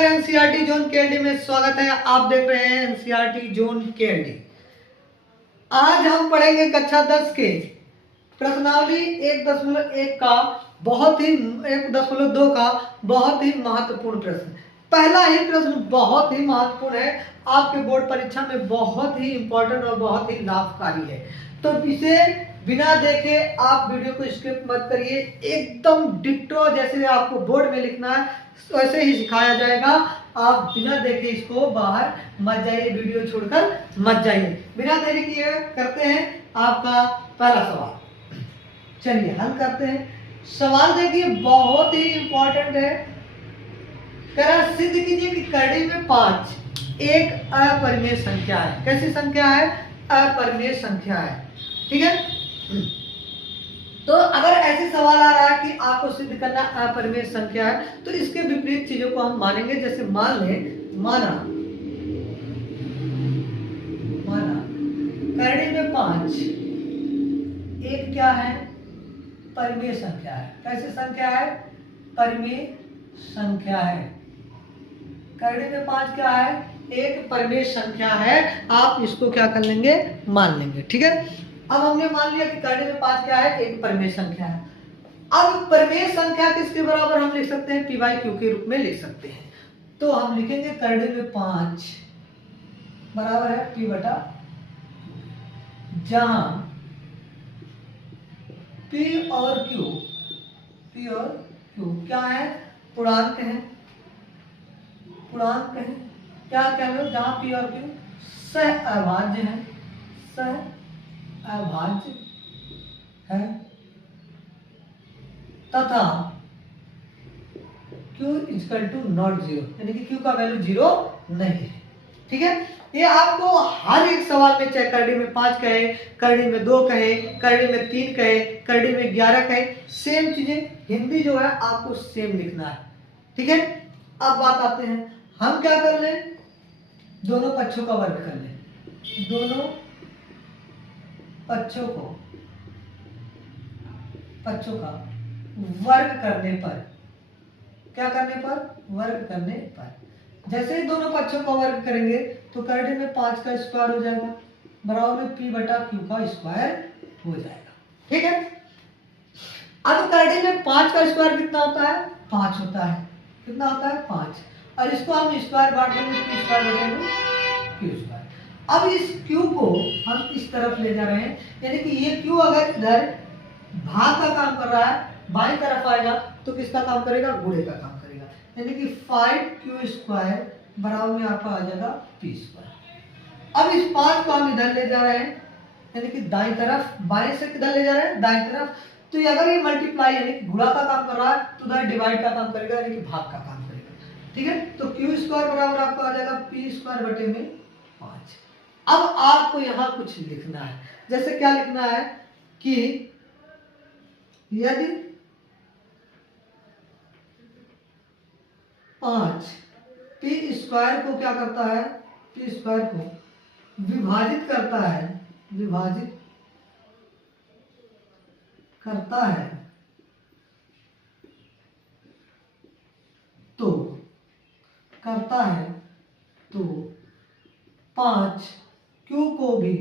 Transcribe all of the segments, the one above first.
नमस्कार, NCERT zone KLD में स्वागत है। आप देख रहे हैं एनसीईआरटी जोन केएलडी। आज हम पढ़ेंगे कक्षा 10 के प्रश्नावली 1.1 का बहुत ही 1.2 का बहुत ही महत्वपूर्ण प्रश्न। पहला ही प्रश्न बहुत ही महत्वपूर्ण है, आपके बोर्ड परीक्षा में बहुत ही इंपॉर्टेंट और बहुत ही लाभकारी है। तो इसे बिना देखे आप वीडियो को स्किप मत करिए, एकदम डिट्टो जैसे आपको बोर्ड में लिखना है वैसे ही सिखाया जाएगा। आप बिना देखे इसको बाहर मत जाइए, वीडियो छोड़कर मत जाइए। बिना देरी किए करते हैं आपका पहला सवाल। चलिए हल करते हैं। सवाल देखिए बहुत ही इंपॉर्टेंट है। कह सिद्ध कीजिए कि करड़ी में 5 एक अपरिमेय संख्या है। कैसी संख्या है? अपरिमेय संख्या है। ठीक है, तो अगर ऐसे सवाल आ रहा है कि आपको सिद्ध करना अपरिमेय संख्या है तो इसके विपरीत चीजों को हम मानेंगे। जैसे माना करड़ी में 5 एक क्या है? परिमेय संख्या है। कैसी संख्या है? परिमेय संख्या है। करड़ी में 5 क्या है? एक परिमेय संख्या है। आप इसको क्या कर लेंगे? मान लेंगे। ठीक है, अब हमने मान लिया कि करड़ी में 5 क्या है? एक परिमेय संख्या है। अब परिमेय संख्या किसके बराबर हम लिख सकते हैं? पी बाई क्यू के रूप में लिख सकते हैं। तो हम लिखेंगे करड़ी में 5 बराबर है पी बटा, जहां पी और क्यू क्या है? पूर्णांक है। क्या क्या लो? जहां पी और क्यू सह अभाज्य है तथा Q equal to not zero, यानी कि Q का वैल्यू 0 नहीं है। ठीक है, ये आपको हर एक सवाल में, चाहे करड़ी में 5 कहे, करड़ी में 2 कहे, करड़ी में 3 कहे, करड़ी में 11 कहे, सेम चीजें हिंदी जो है आपको सेम लिखना है। ठीक है, अब बात आते हैं, हम क्या कर लें? दोनों पक्षों का वर्ग कर लें। दोनों पक्षों का वर्ग करने पर, क्या करने पर? वर्ग करने पर। जैसे ही दोनों पक्षों का वर्ग करेंगे तो करड़ी में 5 का स्क्वायर हो जाएगा बराबर में पी बटा क्यू का स्क्वायर हो जाएगा। ठीक है, अब करड़ी में 5 का स्क्वायर कितना होता है? 5 होता है। कितना होता है? 5। और इसको हम स्क्वायर बांट देंगे, पी स्क्वायर बटेंगे क्यू स्क्वायर। अब इस क्यू को हम इस तरफ ले जा रहे हैं, यानी कि ये क्यू अगर इधर भाग का काम कर रहा है, बाईं तरफ आएगा तो किसका काम करेगा? गुणे का काम करेगा, यानी कि 5q स्क्वायर बराबर में आपका आ जाएगा पी स्क्वायर। अब इस 5 को हम इधर ले जा रहे हैं, यानी कि दाईं तरफ, बाएं से किधर ले जा रहे हैं? दाईं तरफ। तो अगर ये मल्टीप्लाई यानी कि गुणा का काम कर रहा है तो उधर डिवाइड का काम करेगा, यानी कि भाग का काम करेगा। ठीक है, तो q स्क्वायर बराबर आपको आ जाएगा पी स्क्वायर बटे में 5। अब आपको यहां कुछ लिखना है। जैसे क्या लिखना है कि यदि 5 पी स्क्वायर को क्या करता है? पी स्क्वायर को विभाजित करता है तो 5 क्यू को भी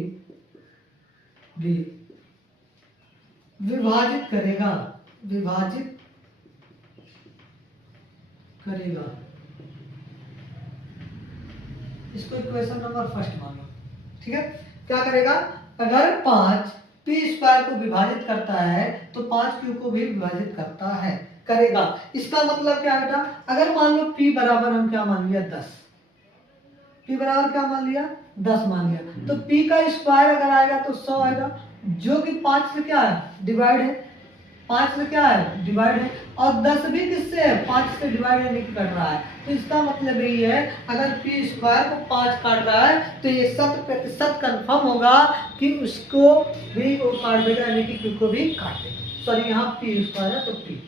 विभाजित करेगा। इसको इक्वेशन नंबर फर्स्ट मान लो। ठीक है, क्या करेगा? अगर 5 पी स्क्वायर को विभाजित करता है तो 5 क्यू को भी विभाजित करेगा। इसका मतलब क्या बेटा? अगर मान लो p बराबर हम क्या मान लिया? 10। p बराबर क्या मान लिया? 10 मान लिया। तो p का स्क्वायर अगर आएगा तो 100 आएगा, जो कि 5 से क्या है? डिवाइड है। 5 से क्या है? डिवाइड है। और 10 भी किससे है? 5 से डिवाइड नहीं कर रहा है। तो इसका मतलब यही है, अगर पी स्क्वायर को 5 काट रहा है तो ये 100% कंफर्म होगा कि उसको भी वो काट देगा, यानी कि क्यू को भी काट देगा। सॉरी, यहाँ पी स्क्वायर है तो पी,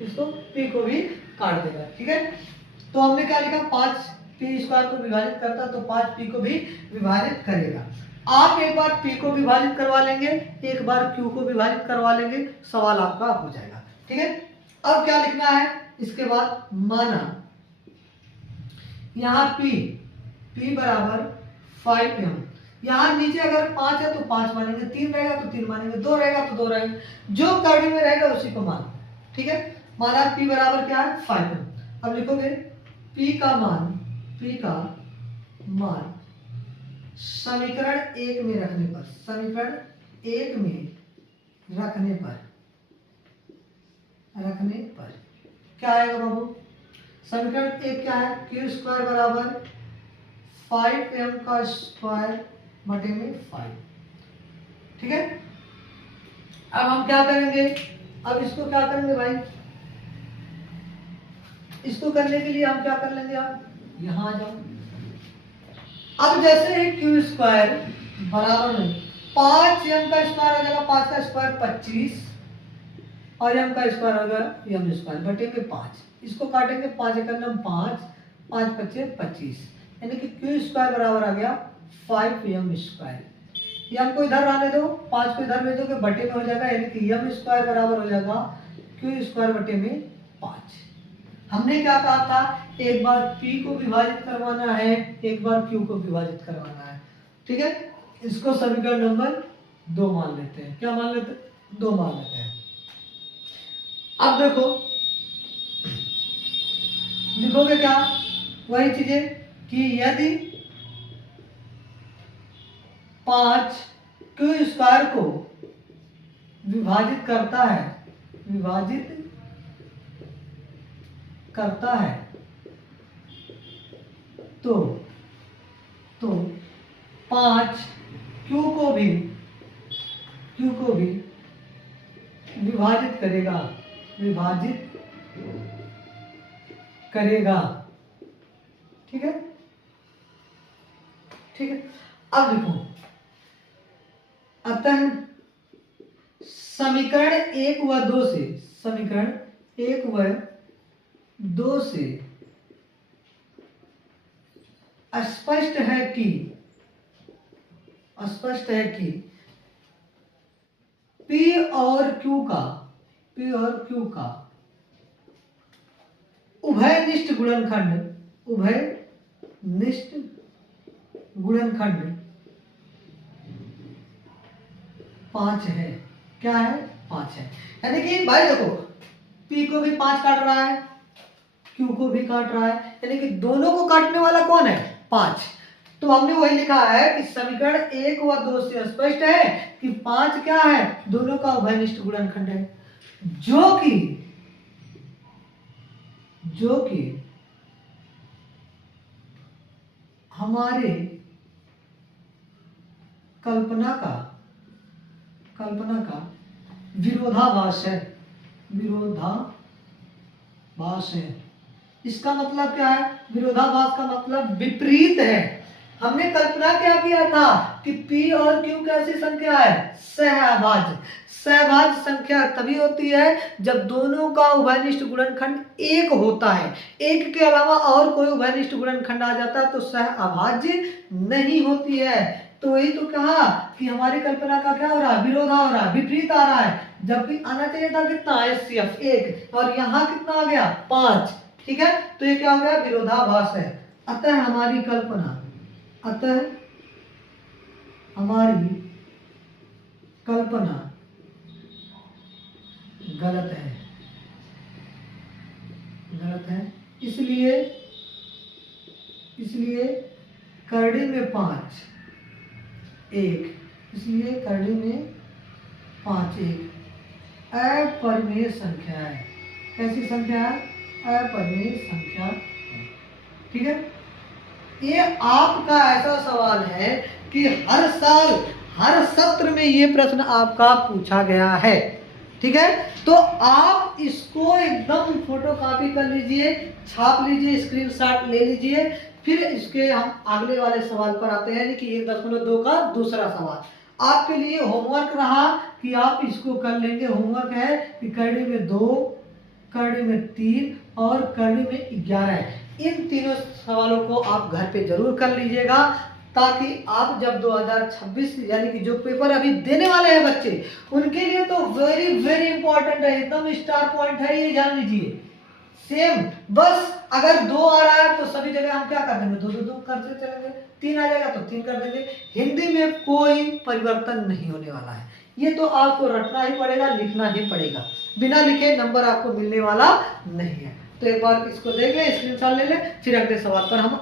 इसको पी को भी काट देगा। ठीक है, तो हमने क्या लिखा? 5 पी स्क्वायर को विभाजित करता तो 5 पी को भी विभाजित करेगा। आप एक बार p को विभाजित करवा लेंगे, एक बार q को विभाजित करवा लेंगे, सवाल आपका हो जाएगा। ठीक है, अब क्या लिखना है इसके बाद? यहाँ P बराबर 5m। यहाँ नीचे अगर 5 है तो 5 मानेंगे, 3 रहेगा तो 3 मानेंगे, 2 रहेगा तो 2 रहेंगे, जो कर्डी में रहेगा उसी को मान। ठीक है, माना P बराबर क्या है 5m। अब लिखोगे P का मान समीकरण 1 में रखने पर, समीकरण 1 में रखने पर क्या आएगा बाबू? समीकरण 1 क्या है? क्यू स्क्वायर बराबर 5m का स्क्वायर बटे में 5। ठीक है, अब हम क्या करेंगे? अब इसको क्या करेंगे भाई? इसको करने के लिए हम क्या कर लेंगे? आप यहां आ जाओ। अब जैसे ही क्यू स्क्वायर बराबर में 5m का स्क्वायर हो जाएगा, 5 का स्क्वायर 25 और m का स्क्वायर होगा m स्क्वायर बटे में 5। इसको काटेंगे, 5 एक 5, 5 पच्चे 25, यानी कि क्यू स्क्वायर बराबर आ गया 5m स्क्वायर। m को इधर आने दो, 5 को इधर भेजोगे बटे में हो जाएगा, यानी कि m स्क्वायर बराबर हो जाएगा क्यू स्क्वायर बटे में 5। हमने क्या कहा था? एक बार P को विभाजित करवाना है, एक बार Q को विभाजित करवाना है। ठीक है, इसको समीकरण नंबर 2 मान लेते हैं। क्या मान लेते हैं? 2 मान लेते हैं। अब देखो लिखोगे क्या? वही चीजें कि यदि 5 क्यू स्क्वायर को विभाजित करता है तो 5 क्यू को भी विभाजित करेगा। ठीक है, अब देखो, अतः समीकरण 1 व 2 से स्पष्ट है कि P और Q का उभयनिष्ठ गुणनखंड 5 है। क्या है? 5 है। यानी कि भाई देखो, P को भी 5 काट रहा है, Q को भी काट रहा है, यानी कि दोनों को काटने वाला कौन है? 5। तो हमने वही लिखा है कि समीकरण 1 व 2 से स्पष्ट है कि 5 क्या है? दोनों का उभयनिष्ठ गुणनखंड है, जो कि हमारे कल्पना का विरोधाभास है। इसका मतलब क्या है? विरोधाभास का मतलब विपरीत है। हमने कल्पना क्या किया था कि P और Q कैसी संख्या है? सहअभाज्य। सहअभाज्य संख्या तभी होती है जब दोनों का उभयनिष्ठ गुणनखंड 1 होता है। 1 के अलावा और कोई उभयनिष्ठ गुणनखंड आ जाता है तो सहअभाज्य नहीं होती है। तो वही तो कहा कि हमारी कल्पना का क्या हो रहा है? विरोधा हो रहा है, विपरीत आ रहा है, जबकि आना चाहिए था कितना? HCF 1, और यहाँ कितना आ गया? 5। ठीक है, तो ये क्या हो गया? विरोधाभास है। अतः हमारी कल्पना गलत है। इसलिए करड़ी में 5 1, इसलिए करड़ी में 5 1 अपरिमेय संख्या है। कैसी संख्या है? अपरिमेय संख्या है। ठीक है, ये आपका ऐसा सवाल है कि हर साल हर सत्र में ये प्रश्न आपका पूछा गया है। ठीक है, तो आप इसको एकदम फोटोकॉपी कर लीजिए, छाप लीजिए, स्क्रीनशॉट ले लीजिए। फिर इसके हम अगले वाले सवाल पर आते हैं कि 1.2 का दूसरा सवाल आपके लिए होमवर्क रहा कि आप इसको कर लेंगे। होमवर्क है कि करड़ी में 2, करड़ी में 3 और करड़ी में 11 है। इन तीनों सवालों को आप घर पे जरूर कर लीजिएगा, ताकि आप जब 2026 यानी कि जो पेपर अभी देने वाले हैं बच्चे, उनके लिए तो वेरी वेरी इंपॉर्टेंट है, एकदम स्टार पॉइंट है, ये जान लीजिए। सेम, बस अगर 2 आ रहा है तो सभी जगह हम क्या कर देंगे, 2 2 2 करते चलेंगे, 3 आ जाएगा तो 3 कर देंगे। हिंदी में कोई परिवर्तन नहीं होने वाला है, ये तो आपको रटना ही पड़ेगा, लिखना ही पड़ेगा, बिना लिखे नंबर आपको मिलने वाला नहीं है। तो एक बार इसको देख लें, स्क्रीनशॉट ले लें, फिर अगले सवाल पर हम